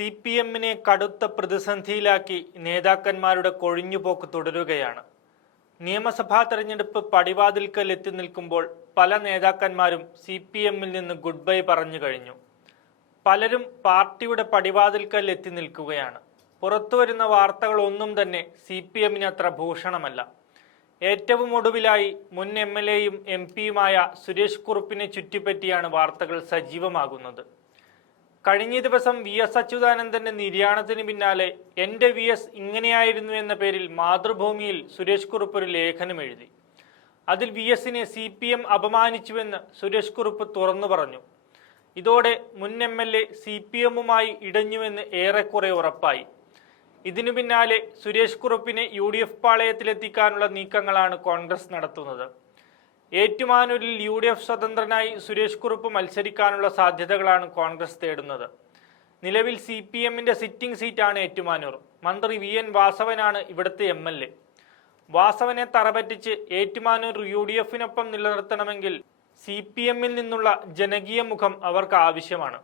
C P എമ്മിനെ കടുത്ത പ്രതിസന്ധിയിലാക്കി നേതാക്കന്മാരുടെ കൊഴിഞ്ഞുപോക്ക് തുടരുകയാണ്. നിയമസഭാ തെരഞ്ഞെടുപ്പ് പടിവാതിൽക്കൽ എത്തി നിൽക്കുമ്പോൾ പല നേതാക്കന്മാരും സി പി എമ്മിൽ നിന്ന് ഗുഡ് ബൈ പറഞ്ഞു കഴിഞ്ഞു. പലരും പാർട്ടിയുടെ പടിവാതിൽക്കൽ എത്തി നിൽക്കുകയാണ്. പുറത്തുവരുന്ന വാർത്തകളൊന്നും തന്നെ സി പി എമ്മിന് അത്ര ഭൂഷണമല്ല. ഏറ്റവും ഒടുവിലായി മുൻ എം എൽ എയും എം പിയുമായ സുരേഷ് കുറുപ്പിനെ ചുറ്റിപ്പറ്റിയാണ് വാർത്തകൾ സജീവമാകുന്നത്. കഴിഞ്ഞ ദിവസം വി എസ് അച്യുതാനന്ദന്റെ നിര്യാണത്തിന് പിന്നാലെ എന്റെ വി എസ് ഇങ്ങനെയായിരുന്നു എന്ന പേരിൽ മാതൃഭൂമിയിൽ സുരേഷ് കുറുപ്പ് ഒരു ലേഖനം എഴുതി. അതിൽ വി എസിനെ സി പി എം അപമാനിച്ചുവെന്ന് സുരേഷ് കുറുപ്പ് തുറന്നു പറഞ്ഞു. ഇതോടെ മുൻ M L A C P എമ്മുമായി ഇടഞ്ഞുവെന്ന് ഏറെക്കുറെ ഉറപ്പായി. ഇതിനു പിന്നാലെ സുരേഷ് കുറുപ്പിനെ യു ഡി എഫ് പാളയത്തിലെത്തിക്കാനുള്ള നീക്കങ്ങളാണ് കോൺഗ്രസ് നടത്തുന്നത്. ഏറ്റുമാനൂരിൽ യു ഡി എഫ് സ്വതന്ത്രനായി സുരേഷ് കുറുപ്പ് മത്സരിക്കാനുള്ള സാധ്യതകളാണ് കോൺഗ്രസ് തേടുന്നത്. നിലവിൽ സി പി എമ്മിന്റെ സിറ്റിംഗ് സീറ്റാണ് ഏറ്റുമാനൂർ. മന്ത്രി വി എൻ വാസവനാണ് ഇവിടുത്തെ എം എൽ എ. വാസവനെ തറപറ്റിച്ച് ഏറ്റുമാനൂർ യു ഡി എഫിനൊപ്പം നിലനിർത്തണമെങ്കിൽ സി പി എമ്മിൽ നിന്നുള്ള ജനകീയ മുഖം അവർക്ക് ആവശ്യമാണ്.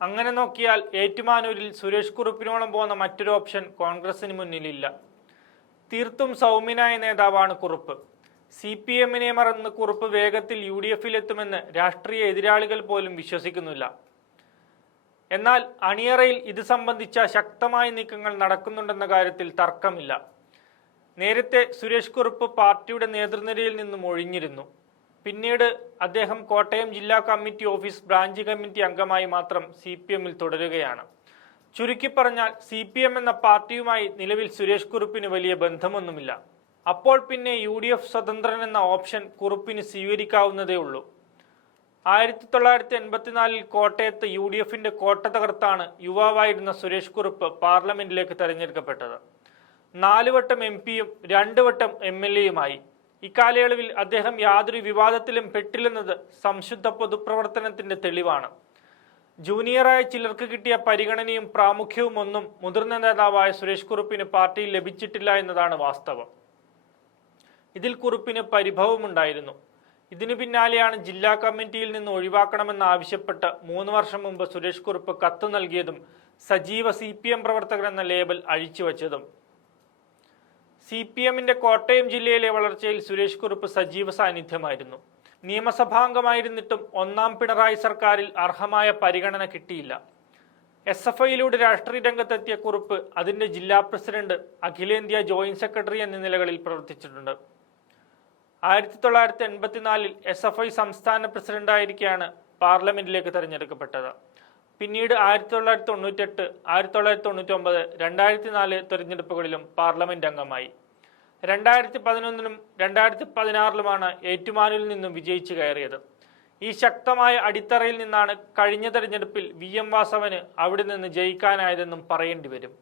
അങ്ങനെ നോക്കിയാൽ ഏറ്റുമാനൂരിൽ സുരേഷ് കുറുപ്പിനോളം പോകുന്ന മറ്റൊരു ഓപ്ഷൻ കോൺഗ്രസിന് മുന്നിലില്ല. തീർത്തും സൗമ്യനായ നേതാവാണ് കുറുപ്പ്. സി പി എമ്മിനെ മറന്ന് കുറിപ്പ് വേഗത്തിൽ യു ഡി എഫിലെത്തുമെന്ന് രാഷ്ട്രീയ എതിരാളികൾ പോലും വിശ്വസിക്കുന്നില്ല. എന്നാൽ അണിയറയിൽ ഇത് സംബന്ധിച്ച ശക്തമായ നീക്കങ്ങൾ നടക്കുന്നുണ്ടെന്ന കാര്യത്തിൽ തർക്കമില്ല. നേരത്തെ സുരേഷ് കുറുപ്പ് പാർട്ടിയുടെ നേതൃനിരയിൽ നിന്നും ഒഴിഞ്ഞിരുന്നു. പിന്നീട് അദ്ദേഹം കോട്ടയം ജില്ലാ കമ്മിറ്റി ഓഫീസ് ബ്രാഞ്ച് കമ്മിറ്റി അംഗമായി മാത്രം സി പി എമ്മിൽ തുടരുകയാണ്. ചുരുക്കി പറഞ്ഞാൽ സി പി എം എന്ന പാർട്ടിയുമായി നിലവിൽ സുരേഷ് കുറുപ്പിന് വലിയ ബന്ധമൊന്നുമില്ല. അപ്പോൾ പിന്നെ യു ഡി എഫ് സ്വതന്ത്രൻ എന്ന ഓപ്ഷൻ കുറുപ്പിന് സ്വീകരിക്കാവുന്നതേ ഉള്ളൂ. ആയിരത്തി തൊള്ളായിരത്തി എൺപത്തിനാലിൽ കോട്ടയത്ത് യു ഡി എഫിന്റെ കോട്ട തകർത്താണ് യുവാവായിരുന്ന സുരേഷ് കുറുപ്പ് പാർലമെന്റിലേക്ക് തെരഞ്ഞെടുക്കപ്പെട്ടത്. നാലുവട്ടം എം പിയും രണ്ടുവട്ടം എം എൽ എയുമായി. ഇക്കാലയളവിൽ അദ്ദേഹം യാതൊരു വിവാദത്തിലും പെട്ടില്ലെന്നത് സംശുദ്ധ പൊതുപ്രവർത്തനത്തിന്റെ തെളിവാണ്. ജൂനിയറായ ചിലർക്ക് കിട്ടിയ പരിഗണനയും പ്രാമുഖ്യവും ഒന്നും മുതിർന്ന നേതാവായ സുരേഷ് കുറുപ്പിന് പാർട്ടിയിൽ ലഭിച്ചിട്ടില്ല എന്നതാണ് വാസ്തവം. ഇതിൽ കുറിപ്പിന് പരിഭവമുണ്ടായിരുന്നു. ഇതിനു പിന്നാലെയാണ് ജില്ലാ കമ്മിറ്റിയിൽ നിന്ന് ഒഴിവാക്കണമെന്ന് ആവശ്യപ്പെട്ട് മൂന്ന് വർഷം മുമ്പ് സുരേഷ് കുറുപ്പ് കത്ത് നൽകിയതും സജീവ സി പി എം പ്രവർത്തകർ എന്ന ലേബൽ അഴിച്ചുവച്ചതും. സി പി എമ്മിന്റെ കോട്ടയം ജില്ലയിലെ വളർച്ചയിൽ സുരേഷ് കുറുപ്പ് സജീവ സാന്നിധ്യമായിരുന്നു. നിയമസഭാംഗമായിരുന്നിട്ടും ഒന്നാം പിണറായി സർക്കാരിൽ അർഹമായ പരിഗണന കിട്ടിയില്ല. എസ് എഫ് ഐയിലൂടെ രാഷ്ട്രീയ രംഗത്തെത്തിയ കുറിപ്പ് അതിന്റെ ജില്ലാ പ്രസിഡന്റ് അഖിലേന്ത്യാ ജോയിന്റ് സെക്രട്ടറി എന്നീ നിലകളിൽ പ്രവർത്തിച്ചിട്ടുണ്ട്. ആയിരത്തി തൊള്ളായിരത്തി എൺപത്തിനാലിൽ എസ് എഫ് ഐ സംസ്ഥാന പ്രസിഡന്റായിരിക്കെയാണ് പാർലമെന്റിലേക്ക് തെരഞ്ഞെടുക്കപ്പെട്ടത്. പിന്നീട് ആയിരത്തി തൊള്ളായിരത്തി തൊണ്ണൂറ്റെട്ട് ആയിരത്തി തൊള്ളായിരത്തി തൊണ്ണൂറ്റി ഒമ്പത് രണ്ടായിരത്തി നാല് തെരഞ്ഞെടുപ്പുകളിലും പാർലമെന്റ് അംഗമായി. രണ്ടായിരത്തി പതിനൊന്നിനും രണ്ടായിരത്തി പതിനാറിലുമാണ് ഏറ്റുമാനൂരിൽ നിന്നും വിജയിച്ചു കയറിയത്. ഈ ശക്തമായ അടിത്തറയിൽ നിന്നാണ് കഴിഞ്ഞ തെരഞ്ഞെടുപ്പിൽ വി എം വാസവന് അവിടെ നിന്ന് ജയിക്കാനായതെന്നും പറയേണ്ടി വരും.